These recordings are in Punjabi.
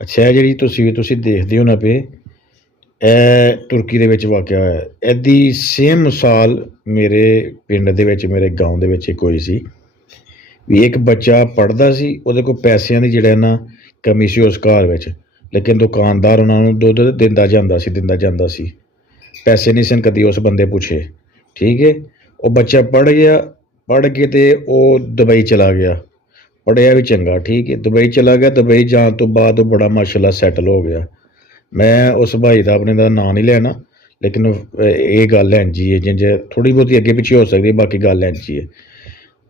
ਅੱਛਾ, ਇਹ ਜਿਹੜੀ ਤਸਵੀਰ ਤੁਸੀਂ ਦੇਖਦੇ ਹੋ ਨਾ ਪਏ, ਇਹ ਤੁਰਕੀ ਦੇ ਵਿੱਚ ਵਾਕਿਆ ਹੋਇਆ। ਇਹਦੀ ਸੇਮ ਮਿਸਾਲ ਮੇਰੇ ਪਿੰਡ ਦੇ ਵਿੱਚ, ਮੇਰੇ ਗਾਉਂ ਦੇ ਵਿੱਚ ਇੱਕ ਹੋਈ ਸੀ ਵੀ ਇੱਕ ਬੱਚਾ ਪੜ੍ਹਦਾ ਸੀ, ਉਹਦੇ ਕੋਲ ਪੈਸਿਆਂ ਦੀ ਜਿਹੜਾ ਨਾ ਕਮੀ ਸੀ ਉਸ ਘਰ ਵਿੱਚ, ਲੇਕਿਨ ਦੁਕਾਨਦਾਰ ਉਹਨਾਂ ਨੂੰ ਦੁੱਧ ਦਿੰਦਾ ਜਾਂਦਾ ਸੀ। ਪੈਸੇ ਨਹੀਂ ਸਨ ਕਦੀ ਉਸ ਬੰਦੇ ਪੁੱਛੇ। ਠੀਕ ਹੈ, ਉਹ ਬੱਚਾ ਪੜ੍ਹ ਗਿਆ, ਪੜ੍ਹ ਕੇ ਤੇ ਉਹ ਦੁਬਈ ਚਲਾ ਗਿਆ, ਪੜ੍ਹਿਆ ਵੀ ਚੰਗਾ। ਠੀਕ ਹੈ, ਦੁਬਈ ਚਲਾ ਗਿਆ। ਦੁਬਈ ਜਾਣ ਤੋਂ ਬਾਅਦ ਉਹ ਬੜਾ ਮਾਸ਼ਾਅੱਲਾ ਸੈਟਲ ਹੋ ਗਿਆ। ਮੈਂ ਉਸ ਭਾਈ ਦਾ ਆਪਣੇ ਦਾ ਨਾਂ ਨਹੀਂ ਲੈਣਾ, ਲੇਕਿਨ ਇਹ ਗੱਲ ਇੰਜੀ ਹੈ, ਜਿੰਜ ਥੋੜ੍ਹੀ ਬਹੁਤੀ ਅੱਗੇ ਪਿੱਛੇ ਹੋ ਸਕਦੀ ਹੈ, ਬਾਕੀ ਗੱਲ ਇੰਜੀ ਹੈ।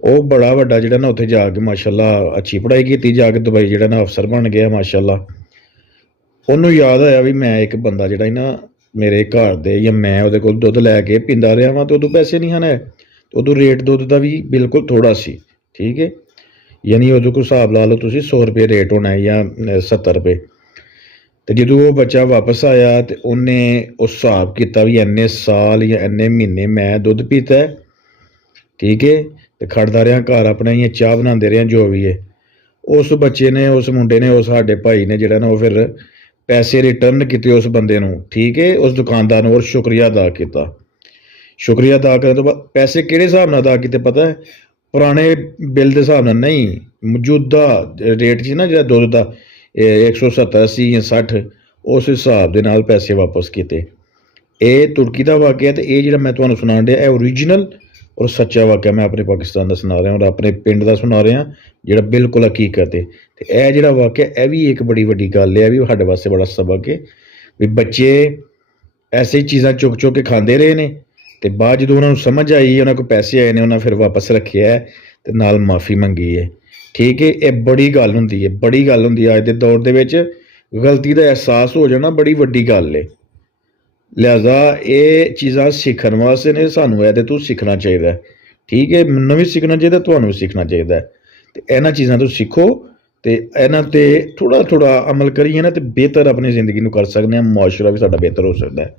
ਉਹ ਬੜਾ ਵੱਡਾ ਜਿਹੜਾ ਨਾ ਉੱਥੇ ਜਾ ਕੇ ਮਾਸ਼ਾਅੱਲਾ ਅੱਛੀ ਪੜ੍ਹਾਈ ਕੀਤੀ, ਜਾ ਕੇ ਦੁਬਈ ਜਿਹੜਾ ਨਾ ਅਫਸਰ ਬਣ ਗਿਆ ਮਾਸ਼ਾਅੱਲਾ। ਉਹਨੂੰ ਯਾਦ ਆਇਆ ਵੀ ਮੈਂ ਇੱਕ ਬੰਦਾ ਜਿਹੜਾ ਨਾ ਮੇਰੇ ਘਰ ਦੇ ਜਾਂ ਮੈਂ ਉਹਦੇ ਕੋਲ ਦੁੱਧ ਲੈ ਕੇ ਪੀਂਦਾ ਰਿਹਾ ਵਾਂ, ਤੇ ਉਦੋਂ ਪੈਸੇ ਨਹੀਂ ਹਨ, ਉਦੋਂ ਰੇਟ ਦੁੱਧ ਦਾ ਵੀ ਬਿਲਕੁਲ ਥੋੜ੍ਹਾ ਸੀ। ਠੀਕ ਹੈ, ਯਾਨੀ ਉਹਦੇ ਕੋਲ ਹਿਸਾਬ ਲਾ ਲਓ ਤੁਸੀਂ 100 ਰੁਪਏ ਰੇਟ ਹੋਣਾ ਹੈ ਜਾਂ 70 ਰੁਪਏ। ਅਤੇ ਜਦੋਂ ਉਹ ਬੱਚਾ ਵਾਪਸ ਆਇਆ ਤੇ ਉਹਨੇ ਉਸ ਹਿਸਾਬ ਕੀਤਾ ਵੀ ਇੰਨੇ ਸਾਲ ਜਾਂ ਇੰਨੇ ਮਹੀਨੇ ਮੈਂ ਦੁੱਧ ਪੀਤਾ। ਠੀਕ ਹੈ, ਅਤੇ ਖੜਦਾ ਰਿਹਾ ਘਰ ਆਪਣਾ, ਜਾਂ ਚਾਹ ਬਣਾਉਂਦੇ ਰਹੇ, ਜੋ ਵੀ ਹੈ। ਉਸ ਬੱਚੇ ਨੇ, ਉਸ ਮੁੰਡੇ ਨੇ, ਉਸ ਸਾਡੇ ਭਾਈ ਨੇ ਜਿਹੜਾ ਨਾ ਉਹ ਫਿਰ ਪੈਸੇ ਰਿਟਰਨ ਕੀਤੇ ਉਸ ਬੰਦੇ ਨੂੰ। ਠੀਕ ਹੈ, ਉਸ ਦੁਕਾਨਦਾਰ ਨੂੰ, ਔਰ ਸ਼ੁਕਰੀਆ ਅਦਾ ਕੀਤਾ। ਸ਼ੁਕਰੀਆ ਅਦਾ ਕਰਨ ਤੋਂ ਬਾਅਦ ਪੈਸੇ ਕਿਹੜੇ ਹਿਸਾਬ ਨਾਲ ਅਦਾ ਕੀਤੇ ਪਤਾ ਹੈ? ਪੁਰਾਣੇ ਬਿੱਲ ਦੇ ਹਿਸਾਬ ਨਾਲ ਨਹੀਂ, ਮੌਜੂਦਾ ਰੇਟ ਸੀ ਨਾ ਜਿਹੜਾ ਦੁੱਧ ਦਾ 170, 80 ਜਾਂ 60, ਉਸ ਹਿਸਾਬ ਦੇ ਨਾਲ ਪੈਸੇ ਵਾਪਸ ਕੀਤੇ। ਇਹ ਤੁਰਕੀ ਦਾ ਵਾਕਿਆ, ਅਤੇ ਇਹ ਜਿਹੜਾ ਮੈਂ ਤੁਹਾਨੂੰ ਸੁਣਾਉਣ ਡਿਆ ਇਹ ਓਰੀਜਨਲ ਔਰ ਸੱਚਾ ਵਾਕਿਆ ਮੈਂ ਆਪਣੇ ਪਾਕਿਸਤਾਨ ਦਾ ਸੁਣਾ ਰਿਹਾ, ਔਰ ਆਪਣੇ ਪਿੰਡ ਦਾ ਸੁਣਾ ਰਿਹਾ, ਜਿਹੜਾ ਬਿਲਕੁਲ ਹਕੀਕਤ ਹੈ। ਅਤੇ ਇਹ ਜਿਹੜਾ ਵਾਕਿਆ ਇਹ ਵੀ ਇੱਕ ਬੜੀ ਵੱਡੀ ਗੱਲ ਹੈ, ਵੀ ਸਾਡੇ ਵਾਸਤੇ ਬੜਾ ਸਬਕ ਹੈ ਵੀ ਬੱਚੇ ਐਸੀ ਚੀਜ਼ਾਂ ਚੁੱਕ ਚੁੱਕ ਕੇ ਖਾਂਦੇ ਰਹੇ ਨੇ, ਅਤੇ ਬਾਅਦ ਜਦੋਂ ਉਹਨਾਂ ਨੂੰ ਸਮਝ ਆਈ, ਉਹਨਾਂ ਕੋਲ ਪੈਸੇ ਆਏ ਨੇ, ਉਹਨਾਂ ਫਿਰ ਵਾਪਸ ਰੱਖਿਆ ਅਤੇ ਨਾਲ ਮਾਫੀ ਮੰਗੀ ਹੈ। ਠੀਕ ਹੈ, ਇਹ ਬੜੀ ਗੱਲ ਹੁੰਦੀ ਹੈ, ਬੜੀ ਗੱਲ ਹੁੰਦੀ ਹੈ। ਅੱਜ ਦੇ ਦੌਰ ਦੇ ਵਿੱਚ ਗਲਤੀ ਦਾ ਅਹਿਸਾਸ ਹੋ ਜਾਣਾ ਬੜੀ ਵੱਡੀ ਗੱਲ ਹੈ। ਲਿਹਾਜ਼ਾ ਇਹ ਚੀਜ਼ਾਂ ਸਿੱਖਣ ਵਾਸਤੇ ਨੇ, ਸਾਨੂੰ ਇਹਦੇ ਤੋਂ ਸਿੱਖਣਾ ਚਾਹੀਦਾ। ਠੀਕ ਹੈ, ਮੈਨੂੰ ਵੀ ਸਿੱਖਣਾ ਚਾਹੀਦਾ, ਤੁਹਾਨੂੰ ਵੀ ਸਿੱਖਣਾ ਚਾਹੀਦਾ। ਅਤੇ ਇਹਨਾਂ ਚੀਜ਼ਾਂ ਤੋਂ ਸਿੱਖੋ, ਅਤੇ ਇਹਨਾਂ 'ਤੇ ਥੋੜ੍ਹਾ ਥੋੜ੍ਹਾ ਅਮਲ ਕਰੀਏ ਨਾ, ਅਤੇ ਬਿਹਤਰ ਆਪਣੀ ਜ਼ਿੰਦਗੀ ਨੂੰ ਕਰ ਸਕਦੇ ਹਾਂ, ਮੁਆਸ਼ਰਾ ਵੀ ਸਾਡਾ ਬਿਹਤਰ ਹੋ ਸਕਦਾ ਹੈ।